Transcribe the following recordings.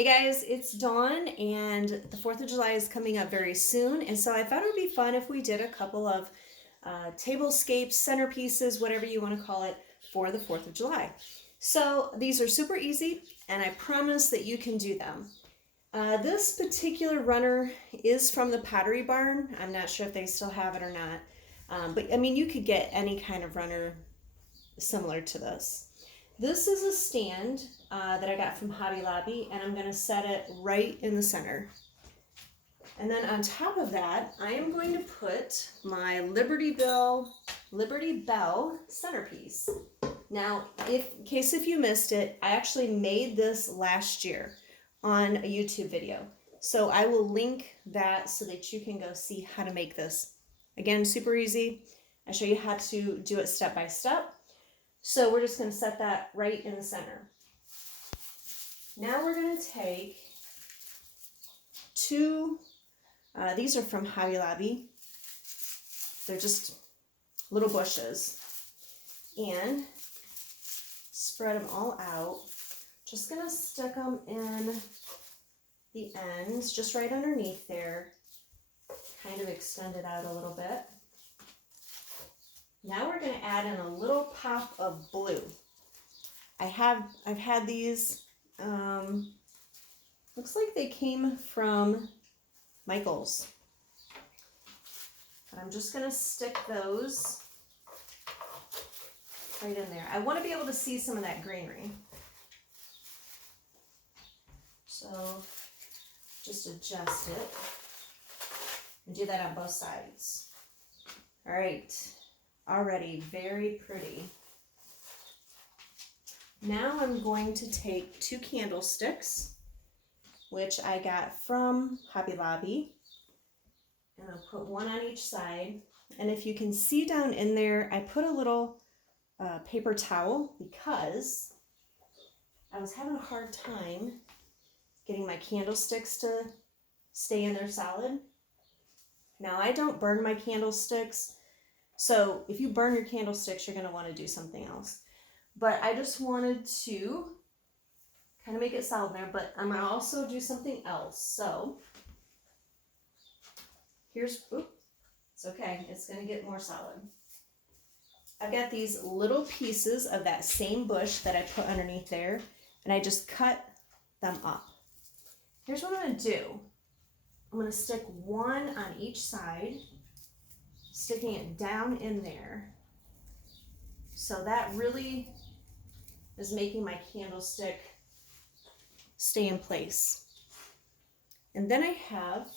Hey guys, it's Dawn, and the 4th of July is coming up very soon, and so I thought it would be fun if we did a couple of tablescapes, centerpieces, whatever you want to call it, for the 4th of July. So these are super easy, and I promise that you can do them. This particular runner is from the Pottery Barn. I'm not sure if they still have it or not, but I mean, you could get any kind of runner similar to this. This is a stand that I got from Hobby Lobby, and I'm going to set it right in the center. And then on top of that, I am going to put my Liberty Bell centerpiece. Now, in case if you missed it, I actually made this last year on a YouTube video. So I will link that so that you can go see how to make this. Again, super easy. I show you how to do it step by step. So we're just going to set that right in the center. Now we're going to take two, these are from Hobby Lobby. They're just little bushes. And spread them all out. Just going to stick them in the ends, just right underneath there. Kind of extend it out a little bit. Now we're going to add in a little pop of blue. I've had these, looks like they came from Michael's. But I'm just going to stick those right in there. I want to be able to see some of that greenery. So just adjust it and do that on both sides. All right. Already very pretty. Now I'm going to take two candlesticks, which I got from Hobby Lobby, and I'll put one on each side. And if you can see down in there, I put a little paper towel because I was having a hard time getting my candlesticks to stay in there solid. Now I don't burn my candlesticks. So if you burn your candlesticks, you're going to want to do something else. But I just wanted to kind of make it solid there, but I'm going to also do something else. So here's, it's okay. It's going to get more solid. I've got these little pieces of that same bush that I put underneath there, and I just cut them up. Here's what I'm going to do. I'm going to stick one on each side, sticking it down in there. So that really is making my candlestick stay in place. And then I have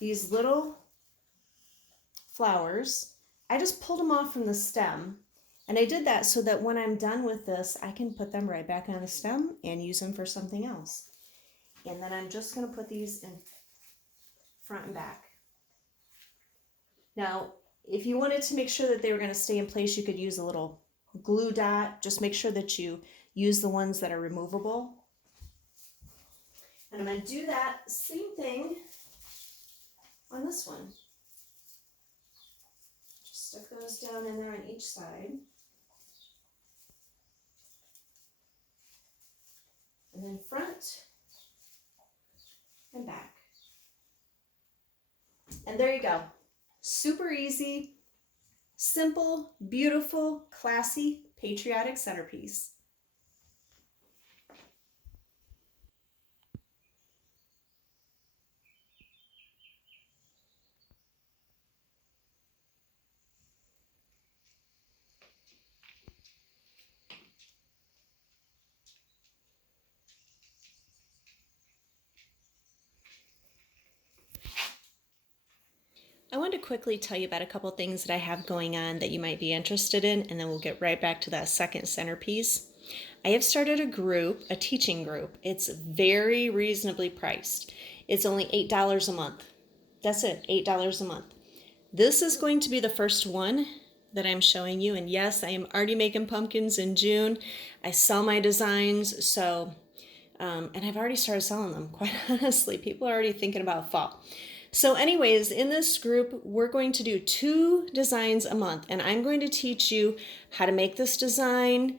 these little flowers. I just pulled them off from the stem, and I did that so that when I'm done with this, I can put them right back on the stem and use them for something else. And then I'm just going to put these in front and back. Now, if you wanted to make sure that they were going to stay in place, you could use a little glue dot. Just make sure that you use the ones that are removable. And I'm going to do that same thing on this one. Just stick those down in there on each side. And then front and back. And there you go. Super easy, simple, beautiful, classy, patriotic centerpiece. I want to quickly tell you about a couple things that I have going on that you might be interested in, and then we'll get right back to that second centerpiece. I have started a group, a teaching group. It's very reasonably priced. It's only $8 a month. That's it, $8 a month. This is going to be the first one that I'm showing you, and yes, I am already making pumpkins in June. I sell my designs, so, and I've already started selling them, quite honestly. People are already thinking about fall. So anyways, in this group, we're going to do 2 designs a month, and I'm going to teach you how to make this design,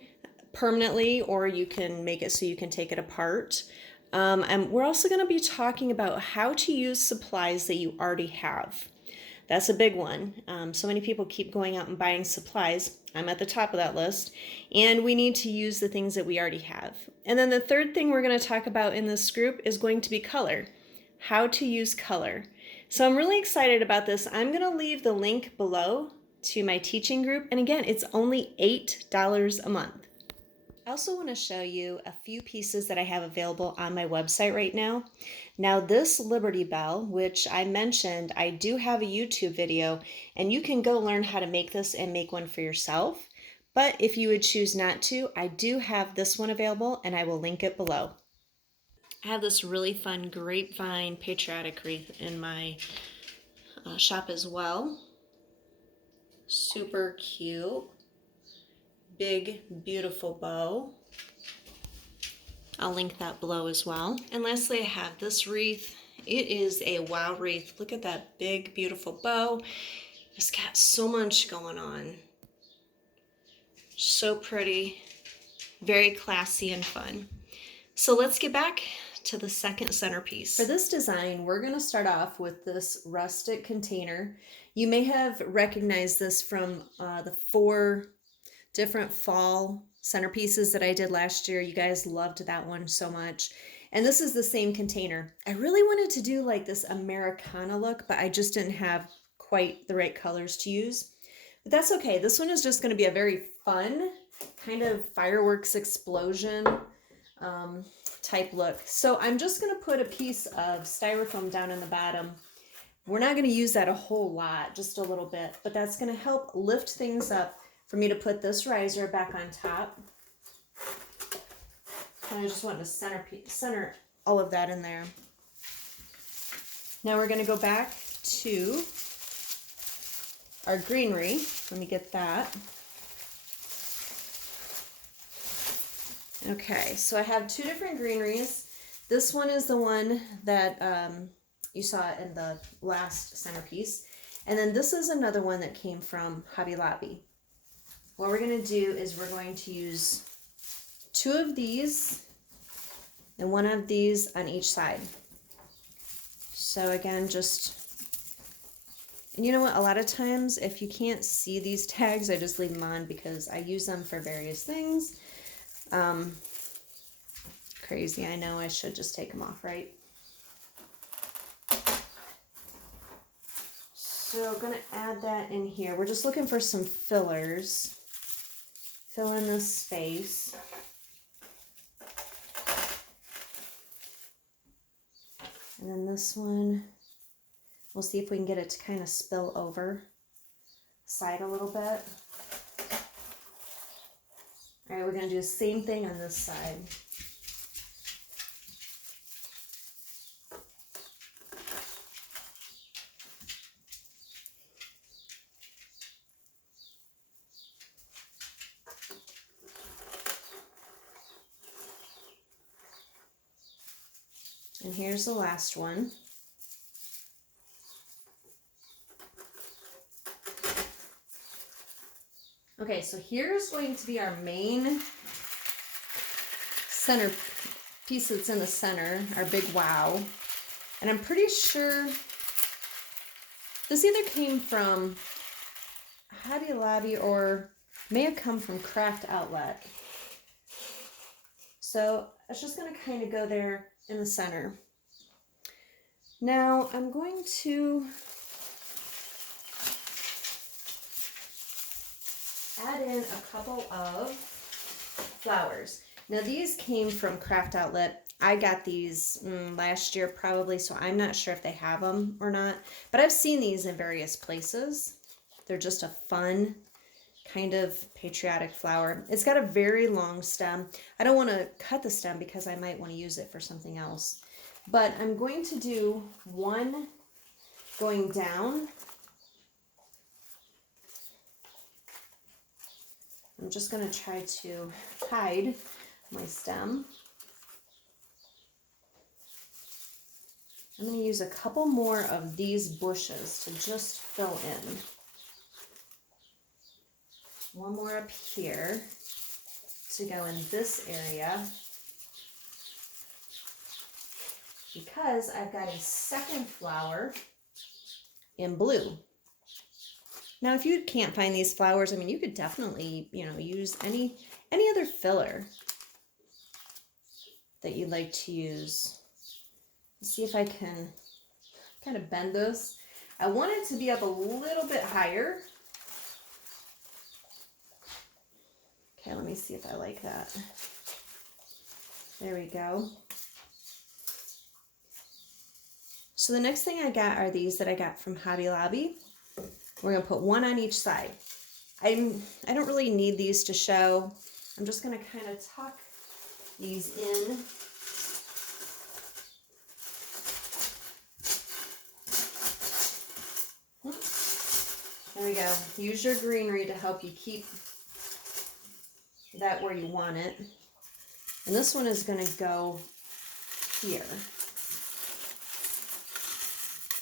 permanently, or you can make it so you can take it apart. And we're also going to be talking about how to use supplies that you already have. That's a big one. So many people keep going out and buying supplies. I'm at the top of that list. And we need to use the things that we already have. And then the third thing we're going to talk about in this group is going to be color. How to use color. So I'm really excited about this. I'm going to leave the link below to my teaching group. And again, it's only $8 a month. I also want to show you a few pieces that I have available on my website right now. Now this Liberty Bell, which I mentioned, I do have a YouTube video, and you can go learn how to make this and make one for yourself. But if you would choose not to, I do have this one available, and I will link it below. I have this really fun grapevine patriotic wreath in my shop as well. Super cute. Big, beautiful bow. I'll link that below as well. And lastly, I have this wreath. It is a wow wreath. Look at that big, beautiful bow. It's got so much going on. So pretty, very classy and fun. So let's get back to the second centerpiece. For this design, we're going to start off with this rustic container. You may have recognized this from the 4 different fall centerpieces that I did last year. You guys loved that one so much. And this is the same container. I really wanted to do like this Americana look, but I just didn't have quite the right colors to use. But that's okay. This one is just going to be a very fun kind of fireworks explosion type look. So I'm just going to put a piece of styrofoam down in the bottom. We're not going to use that a whole lot, just a little bit, but that's going to help lift things up for me to put this riser back on top. And I just want to center all of that in there. Now we're going to go back to our greenery. Let me get that. Okay, so I have 2 different greeneries. This one is the one that you saw in the last centerpiece. And then this is another one that came from Hobby Lobby. What we're going to do is we're going to use 2 of these and 1 of these on each side. So again, and you know what, a lot of times if you can't see these tags, I just leave them on because I use them for various things. Crazy, I know, I should just take them off, right? So I'm going to add that in here. We're just looking for some fillers. Fill in this space. And then this one, we'll see if we can get it to kind of spill over the side a little bit. All right, we're going to do the same thing on this side. And here's the last one. Okay, so here's going to be our main centerpiece that's in the center, our big wow. And I'm pretty sure this either came from Hobby Lobby or may have come from Craft Outlet. So it's just going to kind of go there in the center. Now I'm going to add in a couple of flowers. Now these came from Craft Outlet. I got these last year probably, so I'm not sure if they have them or not, but I've seen these in various places. They're just a fun kind of patriotic flower. It's got a very long stem. I don't want to cut the stem because I might want to use it for something else. But I'm going to do one going down. I'm just going to try to hide my stem. I'm going to use a couple more of these bushes to just fill in. One more up here. to go in this area because I've got a second flower in blue. Now, if you can't find these flowers, I mean, you could definitely, use any other filler that you'd like to use. Let's see if I can kind of bend this. I want it to be up a little bit higher. Okay, let me see if I like that. There we go. So the next thing I got are these that I got from Hobby Lobby. We're gonna put one on each side. I don't really need these to show. I'm just gonna kind of tuck these in. There we go. Use your greenery to help you keep that where you want it. And this one is gonna go here.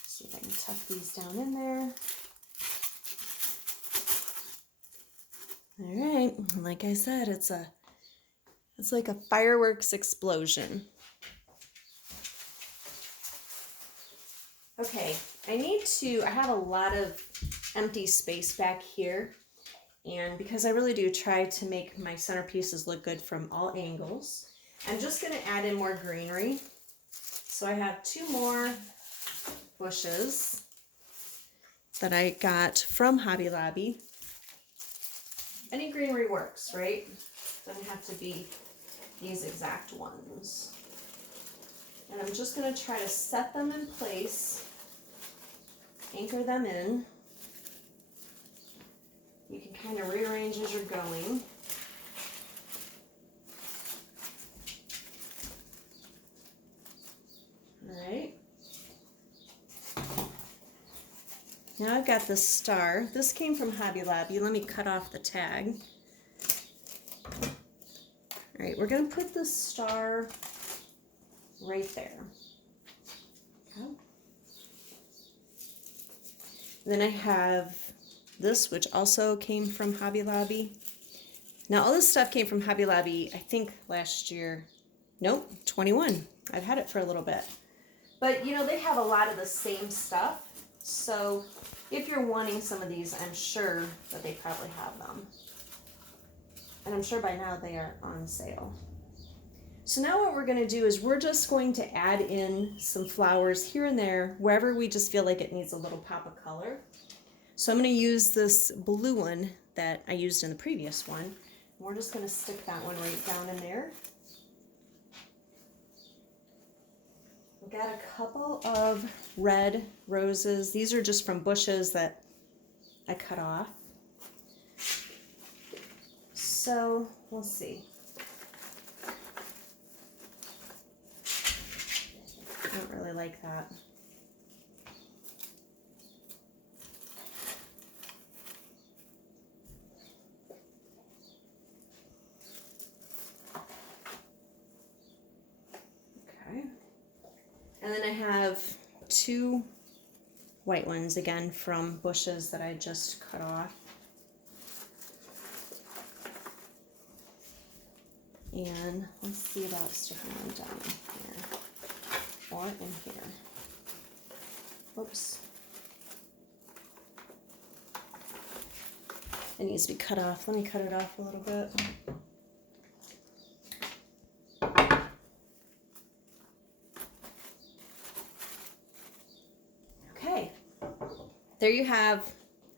See if I can tuck these down in there. All right, like I said, it's like a fireworks explosion. Okay, I have a lot of empty space back here, and because I really do try to make my centerpieces look good from all angles, I'm just gonna add in more greenery. So I have 2 more bushes that I got from Hobby Lobby. Any greenery works, right? Doesn't have to be these exact ones. And I'm just going to try to set them in place, anchor them in. You can kind of rearrange as you're going. All right. Now I've got this star. This came from Hobby Lobby. Let me cut off the tag. All right, we're going to put the star right there. Okay. Then I have this, which also came from Hobby Lobby. Now all this stuff came from Hobby Lobby, I think last year. Nope, 21. I've had it for a little bit. But they have a lot of the same stuff. So if you're wanting some of these, I'm sure that they probably have them. And I'm sure by now they are on sale. So now what we're going to do is we're just going to add in some flowers here and there, wherever we just feel like it needs a little pop of color. So I'm going to use this blue one that I used in the previous one. And we're just going to stick that one right down in there. We've got a couple of red roses. These are just from bushes that I cut off. So we'll see. I don't really like that. Okay. And then I have 2 white ones again from bushes that I just cut off. And let's see about sticking them down here or in here. Oops. It needs to be cut off. Let me cut it off a little bit. Okay. There you have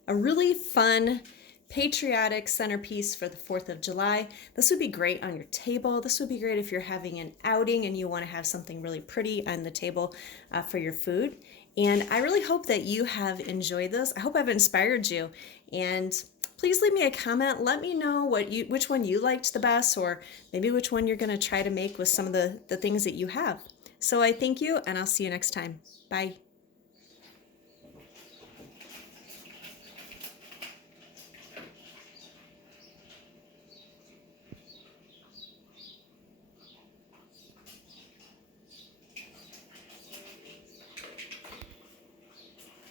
a really fun patriotic centerpiece for the 4th of July. This would be great on your table. This would be great if you're having an outing and you want to have something really pretty on the table for your food. And I really hope that you have enjoyed this. I hope I've inspired you. And please leave me a comment. Let me know which one you liked the best, or maybe which one you're going to try to make with some of the things that you have. So I thank you, and I'll see you next time. Bye.